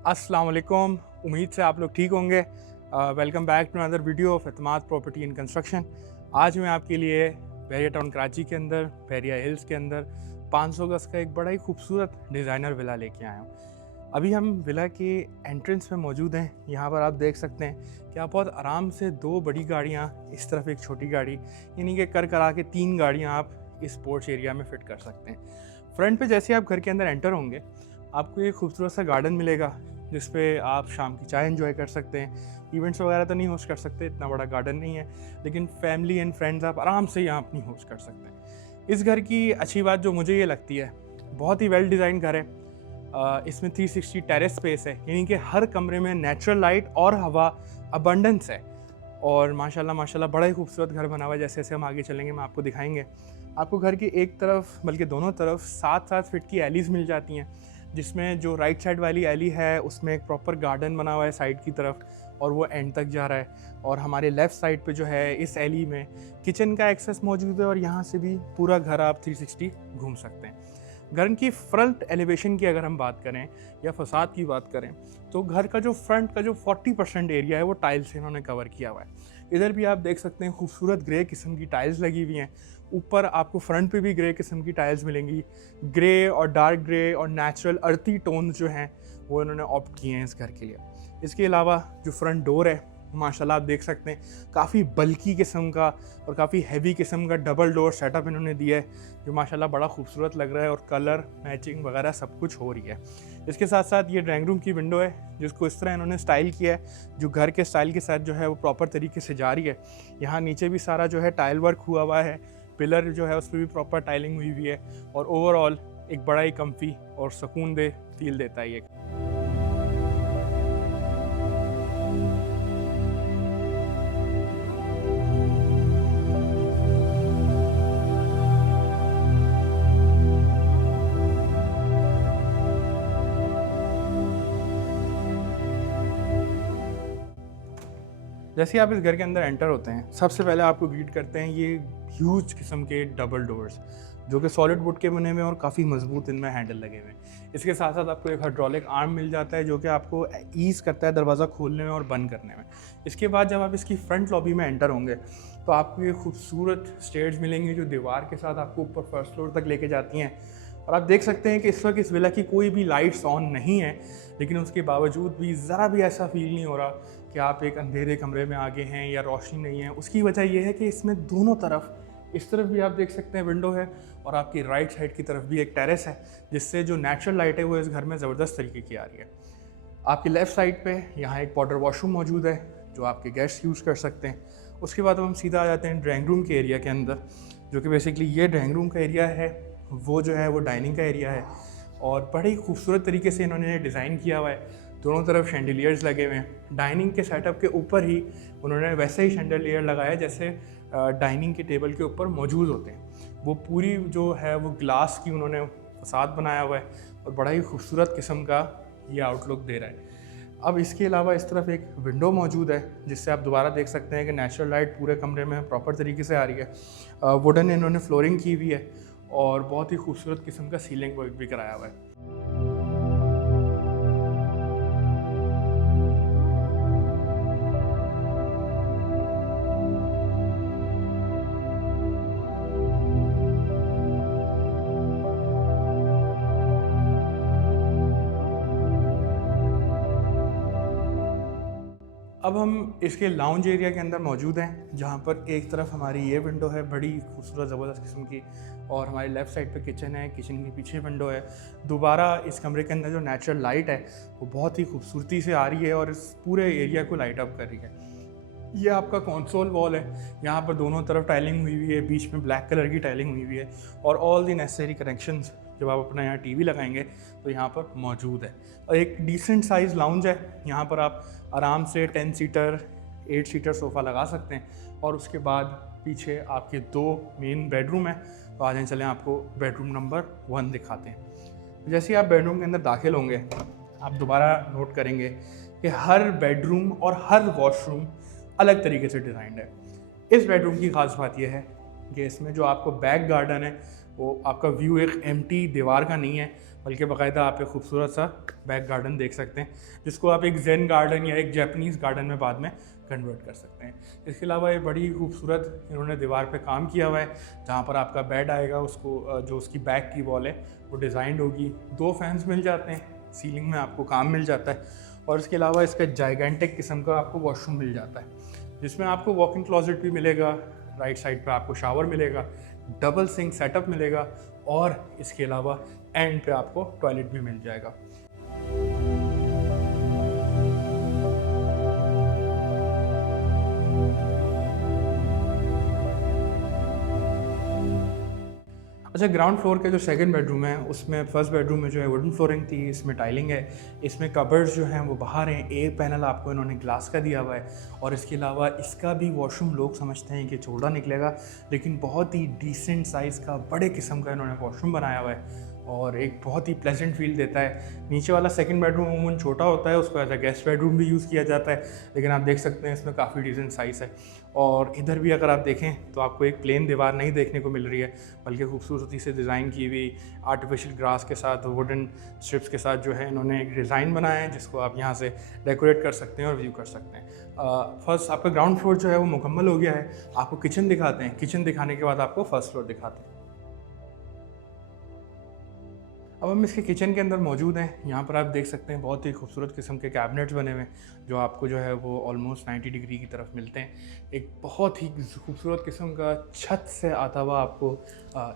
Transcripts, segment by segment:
अस्सलाम वालेकुम। उम्मीद से आप लोग ठीक होंगे। Welcome back to another video of Etmad property and construction. आज मैं आपके लिए बहरिया टाउन कराची के अंदर बहरिया हिल्स के अंदर 500 गज़ का एक बड़ा ही खूबसूरत डिज़ाइनर विला लेके आया हूँ। अभी हम विला के एंट्रेंस में मौजूद हैं। यहाँ पर आप देख सकते हैं कि आप बहुत आराम से 2 बड़ी गाड़ियाँ, इस तरफ एक छोटी गाड़ी, यानी कि कर करा के 3 गाड़ियाँ आप इस पोर्च एरिया में फ़िट कर सकते हैं। फ्रंट पे जैसे आप घर के अंदर एंटर होंगे, आपको एक खूबसूरत सा गार्डन मिलेगा जिस पे आप शाम की चाय एंजॉय कर सकते हैं। इवेंट्स वगैरह तो नहीं होस्ट कर सकते, इतना बड़ा गार्डन नहीं है, लेकिन फैमिली एंड फ्रेंड्स आप आराम से यहाँ अपनी होस्ट कर सकते हैं। इस घर की अच्छी बात जो मुझे ये लगती है, बहुत ही वेल डिज़ाइन घर है। इसमें 360 टेरेस स्पेस है, यानी कि हर कमरे में नेचुरल लाइट और हवा अबंडेंस है। और माशाल्लाह माशाल्लाह बड़ा ही खूबसूरत घर बना हुआ है। जैसे जैसे हम आगे चलेंगे मैं आपको दिखाएंगे। आपको घर की एक तरफ बल्कि दोनों तरफ 7-7 फीट की एलीज़ मिल जाती हैं, जिसमें जो राइट साइड वाली एली है उसमें एक प्रॉपर गार्डन बना हुआ है साइड की तरफ, और वो एंड तक जा रहा है। और हमारे लेफ़्ट साइड पे जो है इस एली में किचन का एक्सेस मौजूद है, और यहाँ से भी पूरा घर आप 360 घूम सकते हैं। घर की फ्रंट एलिवेशन की अगर हम बात करें या फसाद की बात करें, तो घर का जो फ्रंट का जो 40% एरिया है वो टाइल्स से इन्होंने कवर किया हुआ है। इधर भी आप देख सकते हैं खूबसूरत ग्रे किस्म की टाइल्स लगी हुई हैं। ऊपर आपको फ्रंट पे भी ग्रे किस्म की टाइल्स मिलेंगी। ग्रे और डार्क ग्रे और नेचुरल अर्थी टोन्स जो हैं वो इन्होंने ऑप्ट किए हैं इस घर के लिए। इसके अलावा जो फ्रंट डोर है, माशाल्लाह आप देख सकते हैं काफ़ी बल्की किस्म का और काफ़ी हैवी किस्म का डबल डोर सेटअप इन्होंने दिया है, जो माशाल्लाह बड़ा खूबसूरत लग रहा है, और कलर मैचिंग वगैरह सब कुछ हो रही है। इसके साथ साथ ये ड्राइंग रूम की विंडो है, जिसको इस तरह इन्होंने स्टाइल किया है, जो घर के स्टाइल के साथ जो है वो प्रॉपर तरीके से जा रही है। यहाँ नीचे भी सारा जो है टाइल वर्क हुआ हुआ है, पिलर जो है उस पर भी प्रॉपर टाइलिंग हुई हुई है, और ओवरऑल एक बड़ा ही कम्फी और सुकून दे फील देता है ये। जैसे ही आप इस घर के अंदर एंटर होते हैं, सबसे पहले आपको ग्रीट करते हैं ये ह्यूज किस्म के डबल डोर्स, जो कि सॉलिड वुड के बने हुए हैं और काफ़ी मजबूत इनमें हैंडल लगे हुए हैं। इसके साथ साथ आपको एक हाइड्रोलिक आर्म मिल जाता है, जो कि आपको ईज़ करता है दरवाज़ा खोलने में और बंद करने में। इसके बाद जब आप इसकी फ्रंट लॉबी में एंटर होंगे, तो आपको ये खूबसूरत स्टेयर्स मिलेंगी, जो दीवार के साथ आपको ऊपर फर्स्ट फ्लोर तक लेके जाती हैं। और आप देख सकते हैं कि इस वक्त इस विला की कोई भी लाइट्स ऑन नहीं है, लेकिन उसके बावजूद भी ज़रा भी ऐसा फील नहीं हो रहा कि आप एक अंधेरे कमरे में आगे हैं या रोशनी नहीं है। उसकी वजह यह है कि इसमें दोनों तरफ, इस तरफ भी आप देख सकते हैं विंडो है, और आपकी राइट साइड की तरफ भी एक टेरेस है, जिससे जो नेचुरल लाइट है वो इस घर में ज़बरदस्त तरीके की आ रही है। आपकी लेफ़्ट साइड पे यहाँ एक पाउडर वॉशरूम मौजूद है, जो आपके गेस्ट यूज़ कर सकते हैं। उसके बाद हम सीधा आ जाते हैं ड्राइंग रूम के एरिया के अंदर, जो कि बेसिकली ये ड्राइंग रूम का एरिया है, वो जो है वो डाइनिंग का एरिया है, और बड़े ही खूबसूरत तरीके से इन्होंने डिज़ाइन किया हुआ है। दोनों तरफ शैंडिलियर्स लगे हुए हैं। डाइनिंग के सेटअप के ऊपर ही उन्होंने वैसे ही शैंडिलियर लगाया जैसे डाइनिंग के टेबल के ऊपर मौजूद होते हैं। वो पूरी जो है वो ग्लास की उन्होंने फसाद बनाया हुआ है, और बड़ा ही खूबसूरत किस्म का ये आउटलुक दे रहा है। अब इसके अलावा इस तरफ एक विंडो मौजूद है, जिससे आप दोबारा देख सकते हैं कि नेचुरल लाइट पूरे कमरे में प्रॉपर तरीके से आ रही है। वुडन इन्होंने फ्लोरिंग की हुई है, और बहुत ही खूबसूरत किस्म का सीलिंग वर्क भी कराया हुआ है। अब हम इसके लाउंज एरिया के अंदर मौजूद हैं, जहाँ पर एक तरफ हमारी ये विंडो है बड़ी खूबसूरत ज़बरदस्त किस्म की, और हमारी लेफ़्ट साइड पे किचन है, किचन के पीछे विंडो है। दोबारा इस कमरे के अंदर जो नेचुरल लाइट है वो बहुत ही खूबसूरती से आ रही है, और इस पूरे एरिया को लाइट अप कर रही है। ये आपका कंसोल वॉल है, यहाँ पर दोनों तरफ टाइलिंग हुई हुई है, बीच में ब्लैक कलर की टाइलिंग हुई हुई है, और ऑल दी नेसेसरी कनेक्शंस जब आप अपना यहाँ टीवी लगाएंगे तो यहाँ पर मौजूद है। और एक डिसेंट साइज़ लाउंज है, यहाँ पर आप आराम से 10 सीटर 8 सीटर सोफ़ा लगा सकते हैं। और उसके बाद पीछे आपके 2 मेन बेडरूम है। तो आ जाएं, चलें आपको बेडरूम नंबर 1 दिखाते हैं। जैसे ही आप बेडरूम के अंदर दाखिल होंगे, आप दोबारा नोट करेंगे कि हर बेडरूम और हर वॉशरूम अलग तरीके से डिज़ाइंड है। इस बेडरूम की ख़ास बात यह है कि इसमें जो आपको बैक गार्डन है, वो आपका व्यू एक एम्प्टी दीवार का नहीं है, बल्कि बाकायदा आप एक खूबसूरत सा बैक गार्डन देख सकते हैं, जिसको आप एक जेन गार्डन या एक जैपनीज़ गार्डन में बाद में कन्वर्ट कर सकते हैं। इसके अलावा ये बड़ी खूबसूरत इन्होंने दीवार पे काम किया हुआ है, जहाँ पर आपका बेड आएगा, उसको जो उसकी बैक की वॉल है वो डिज़ाइंड होगी। 2 फैंस मिल जाते हैं, सीलिंग में आपको काम मिल जाता है, और इसके अलावा इसका जाइगेंटिक किस्म का आपको वॉशरूम मिल जाता है, जिसमें आपको वॉक इन क्लॉजेट भी मिलेगा, राइट साइड पे आपको शावर मिलेगा, डबल सिंक सेटअप मिलेगा, और इसके अलावा एंड पे आपको टॉयलेट भी मिल जाएगा। अच्छा, ग्राउंड फ्लोर के जो सेकंड बेडरूम है उसमें फर्स्ट बेडरूम में जो है वुडन फ्लोरिंग थी, इसमें टाइलिंग है, इसमें कबर्ड्स जो हैं वो बाहर हैं, एक पैनल आपको इन्होंने ग्लास का दिया हुआ है, और इसके अलावा इसका भी वॉशरूम लोग समझते हैं कि छोटा निकलेगा, लेकिन बहुत ही डिसेंट साइज़ का बड़े किस्म का इन्होंने वॉशरूम बनाया हुआ है और एक बहुत ही प्लेजेंट फील देता है। नीचे वाला सेकंड बेडरूम अमूमन छोटा होता है, उसको एज अ गेस्ट बेडरूम भी यूज़ किया जाता है, लेकिन आप देख सकते हैं इसमें काफ़ी डिसेंट साइज़ है। और इधर भी अगर आप देखें तो आपको एक प्लेन दीवार नहीं देखने को मिल रही है, बल्कि खूबसूरती से डिज़ाइन की हुई आर्टिफिशियल ग्रास के साथ, वुडन स्ट्रिप्स के साथ जो है इन्होंने एक डिज़ाइन बनाया है, जिसको आप यहाँ से डेकोरेट कर सकते हैं और व्यू कर सकते हैं। फर्स्ट आपका ग्राउंड फ्लोर जो है वो मुकम्मल हो गया है। आपको किचन दिखाते हैं, किचन दिखाने के बाद आपको फर्स्ट फ्लोर दिखाते हैं। अब हम इसके किचन के अंदर मौजूद हैं। यहाँ पर आप देख सकते हैं बहुत ही खूबसूरत किस्म के कैबिनेट्स बने हुए हैं, जो आपको जो है वो ऑलमोस्ट 90 डिग्री की तरफ मिलते हैं। एक बहुत ही खूबसूरत किस्म का छत से आता हुआ आपको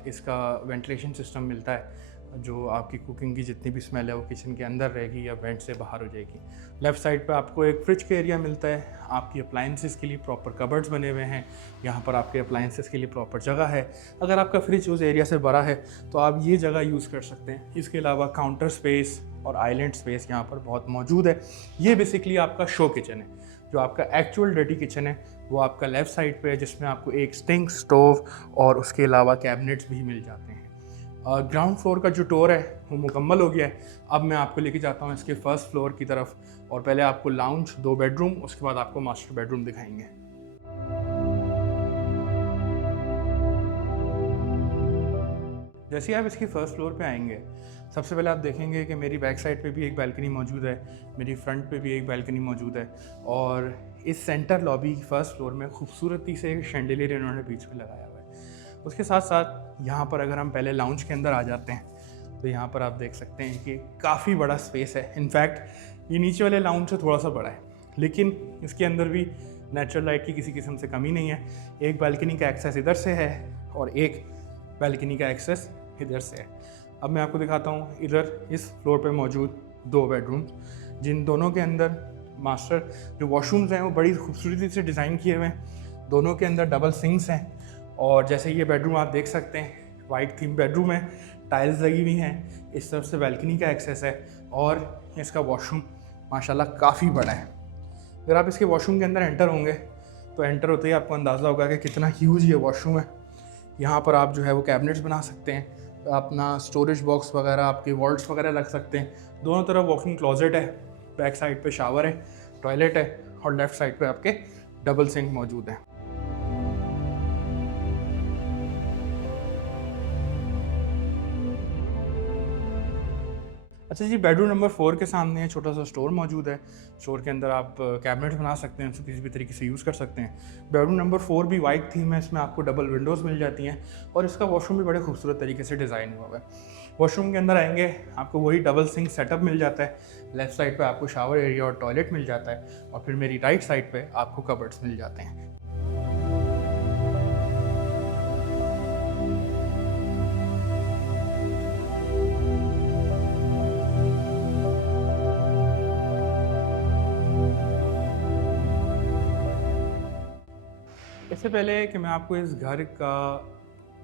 इसका वेंटिलेशन सिस्टम मिलता है, जो आपकी कुकिंग की जितनी भी स्मेल है वो किचन के अंदर रहेगी या वेंट से बाहर हो जाएगी। लेफ़्ट साइड पे आपको एक फ्रिज का एरिया मिलता है। आपकी अप्लाइंसेस के लिए प्रॉपर कबर्ड्स बने हुए हैं, यहाँ पर आपके अप्लाइंसेस के लिए प्रॉपर जगह है। अगर आपका फ्रिज उस एरिया से बड़ा है तो आप ये जगह यूज़ कर सकते हैं। इसके अलावा काउंटर स्पेस और आइलैंड स्पेस यहाँ पर बहुत मौजूद है। ये बेसिकली आपका शो किचन है। जो आपका एक्चुअल डर्टी किचन है वो आपका लेफ़्ट साइड पे है, जिसमें आपको एक स्टिंग स्टोव और उसके अलावा कैबिनेट्स भी मिल जाते हैं। ग्राउंड फ्लोर का जो टूर है वो मुकम्मल हो गया है। अब मैं आपको लेके जाता हूँ इसके फर्स्ट फ्लोर की तरफ, और पहले आपको लाउंज, 2 बेडरूम, उसके बाद आपको मास्टर बेडरूम दिखाएंगे। जैसे ही आप इसकी फर्स्ट फ्लोर पे आएंगे, सबसे पहले आप देखेंगे कि मेरी बैक साइड पे भी एक बालकनी मौजूद है, मेरी फ्रंट पे भी एक बालकनी मौजूद है, और इस सेंटर लॉबी फर्स्ट फ्लोर में खूबसूरती से एक शैंडिलियर इन्होंने बीच में लगाया हुआ है। उसके साथ साथ यहाँ पर अगर हम पहले लाउंज के अंदर आ जाते हैं तो यहाँ पर आप देख सकते हैं कि काफ़ी बड़ा स्पेस है। इनफैक्ट ये नीचे वाले लाउंज से थोड़ा सा बड़ा है, लेकिन इसके अंदर भी नेचुरल लाइट की किसी किस्म से कमी नहीं है। एक बालकनी का एक्सेस इधर से है और एक बालकनी का एक्सेस इधर से है। अब मैं आपको दिखाता हूँ इधर इस फ्लोर पे मौजूद 2 बेडरूम, जिन दोनों के अंदर मास्टर जो वॉशरूम्स हैं वो बड़ी खूबसूरती से डिज़ाइन किए हुए हैं। दोनों के अंदर डबल सिंक्स हैं, और जैसे ये बेडरूम आप देख सकते हैं वाइट थीम बेडरूम है, टाइल्स लगी हुई हैं। इस तरफ से बालकनी का एक्सेस है, और इसका वॉशरूम माशाल्लाह काफ़ी बड़ा है। अगर आप इसके वॉशरूम के अंदर एंटर होंगे तो एंटर होते ही आपको अंदाज़ा होगा कि कितना ह्यूज ये वॉशरूम है। यहाँ पर आप जो है वो कैबिनेट्स बना सकते हैं, अपना स्टोरेज बॉक्स वगैरह, आपके वॉल्ट्स वगैरह रख सकते हैं। दोनों तरफ वॉकिंग क्लोजेट है, बैक साइड पे शावर है, टॉयलेट है, और लेफ़्ट साइड पे आपके डबल सिंक मौजूद है। अच्छा जी, बेडरूम नंबर 4 के सामने छोटा सा स्टोर मौजूद है। स्टोर के अंदर आप कैबिनेट्स बना सकते हैं, उसको किसी भी तरीके से यूज़ कर सकते हैं। बेडरूम नंबर 4 भी वाइट थीम है, इसमें आपको डबल विंडोज़ मिल जाती हैं, और इसका वॉशरूम भी बड़े खूबसूरत तरीके से डिज़ाइन हुआ है। वॉशरूम के अंदर आएंगे आपको वही डबल सिंक सेटअप मिल जाता है। लेफ़्ट साइड पर आपको शावर एरिया और टॉयलेट मिल जाता है, और फिर मेरी राइट साइड पर आपको कबर्ड्स मिल जाते हैं। इससे पहले कि मैं आपको इस घर का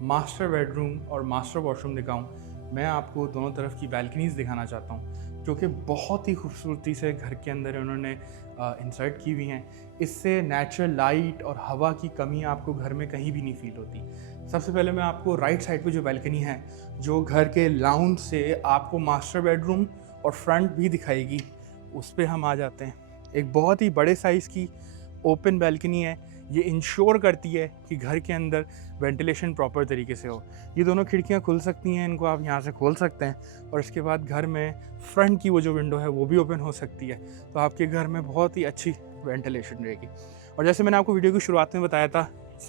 मास्टर बेडरूम और मास्टर वॉशरूम दिखाऊं, मैं आपको दोनों तरफ की बैल्कनीज़ दिखाना चाहता हूं, जो कि बहुत ही खूबसूरती से घर के अंदर उन्होंने इंसर्ट की हुई हैं। इससे नेचुरल लाइट और हवा की कमी आपको घर में कहीं भी नहीं फील होती। सबसे पहले मैं आपको राइट साइड पे जो बैल्कनी है, जो घर के लाउंज से आपको मास्टर बेडरूम और फ्रंट भी दिखाएगी, उस पर हम आ जाते हैं। एक बहुत ही बड़े साइज़ की ओपन बैल्कनी है। ये इंश्योर करती है कि घर के अंदर वेंटिलेशन प्रॉपर तरीके से हो। ये दोनों खिड़कियाँ खुल सकती हैं, इनको आप यहाँ से खोल सकते हैं और इसके बाद घर में फ्रंट की वो जो विंडो है वो भी ओपन हो सकती है, तो आपके घर में बहुत ही अच्छी वेंटिलेशन रहेगी। और जैसे मैंने आपको वीडियो की शुरुआत में बताया था,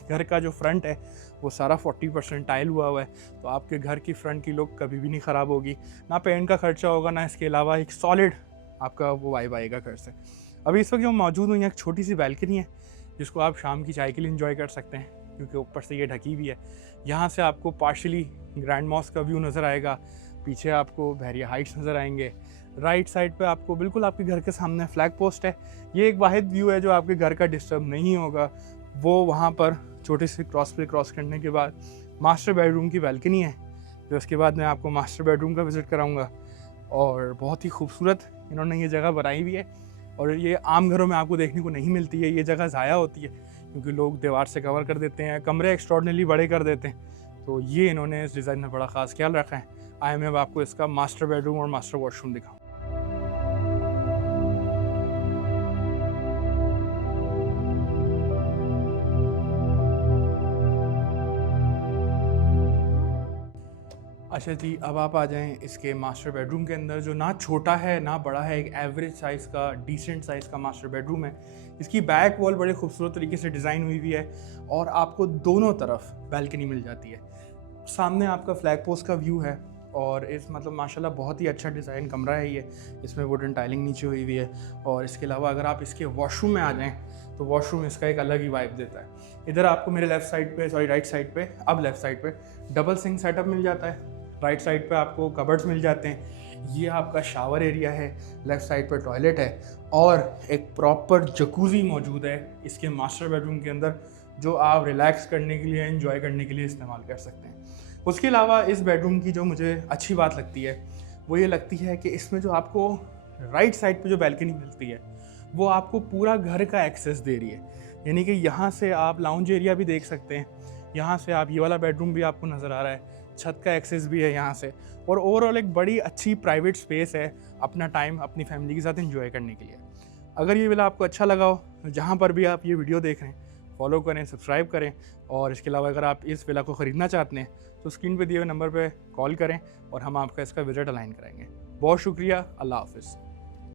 घर का जो फ्रंट है वो सारा 40% टाइल हुआ है, तो आपके घर की फ्रंट की लुक कभी भी नहीं ख़राब होगी, ना पेंट का खर्चा होगा, ना इसके अलावा एक सॉलिड आपका वो वाइब आएगा घर से। अभी इस वक्त जो मौजूद हूँ, यहाँ एक छोटी सी बैल्कनी है जिसको आप शाम की चाय के लिए एंजॉय कर सकते हैं, क्योंकि ऊपर से ये ढकी भी है। यहाँ से आपको पार्शली ग्रैंड मॉस्क का व्यू नज़र आएगा, पीछे आपको बहरिया हाइट्स नज़र आएंगे, राइट साइड पे आपको बिल्कुल आपके घर के सामने फ्लैग पोस्ट है। ये एक वाहिद व्यू है जो आपके घर का डिस्टर्ब नहीं होगा। वो वहाँ पर छोटे से क्रॉस करने के बाद मास्टर बेडरूम की बैल्कनी है, तो उसके बाद मैं आपको मास्टर बेडरूम का विज़िट कराऊँगा। और बहुत ही खूबसूरत इन्होंने ये जगह बनाई हुई है, और ये आम घरों में आपको देखने को नहीं मिलती है। ये जगह ज़ाया होती है क्योंकि लोग दीवार से कवर कर देते हैं, कमरे एक्स्ट्रॉर्डिनरी बड़े कर देते हैं, तो ये इन्होंने इस डिज़ाइन में बड़ा ख़ास ख्याल रखा है। आए मैं अब आपको इसका मास्टर बेडरूम और मास्टर वॉशरूम दिखाऊँ। अच्छा जी, अब आप आ जाएँ इसके मास्टर बेडरूम के अंदर, जो ना छोटा है ना बड़ा है, एक एवरेज साइज़ का डिसेंट साइज़ का मास्टर बेडरूम है। इसकी बैक वॉल बड़े खूबसूरत तरीके से डिज़ाइन हुई हुई है और आपको दोनों तरफ बैल्कनी मिल जाती है। सामने आपका फ्लैग पोस्ट का व्यू है और इस मतलब माशाल्लाह बहुत ही अच्छा डिज़ाइन कमरा है ये। इसमें वुडन टाइलिंग नीचे हुई हुई है, और इसके अलावा अगर आप इसके वॉशरूम में आ जाएँ तो वॉशरूम इसका एक अलग ही वाइब देता है। इधर आपको मेरे राइट साइड पे अब लेफ़्ट साइड पे डबल सिंक सेटअप मिल जाता है। राइट साइड पे आपको कबर्ड्स मिल जाते हैं। ये आपका शावर एरिया है, लेफ़्ट साइड पे टॉयलेट है और एक प्रॉपर जकूज़ी मौजूद है इसके मास्टर बेडरूम के अंदर, जो आप रिलैक्स करने के लिए, एंजॉय करने के लिए इस्तेमाल कर सकते हैं। उसके अलावा इस बेडरूम की जो मुझे अच्छी बात लगती है वो ये लगती है कि इसमें जो आपको राइट साइड पे जो बैल्कनी मिलती है वो आपको पूरा घर का एक्सेस दे रही है। यानी कि यहाँ से आप लाउंज एरिया भी देख सकते हैं, यहाँ से आप ये वाला बेडरूम भी आपको नज़र आ रहा है, छत का एक्सेस भी है यहाँ से, और ओवरऑल एक बड़ी अच्छी प्राइवेट स्पेस है अपना टाइम अपनी फैमिली के साथ एंजॉय करने के लिए। अगर ये विला आपको अच्छा लगा हो तो जहाँ पर भी आप ये वीडियो देख रहे हैं फॉलो करें, सब्सक्राइब करें, और इसके अलावा अगर आप इस विला को ख़रीदना चाहते हैं तो स्क्रीन पे दिए हुए नंबर पे कॉल करें और हम आपका इसका विजिट अलाइन कराएंगे। बहुत शुक्रिया, अल्लाह हाफ़िज़।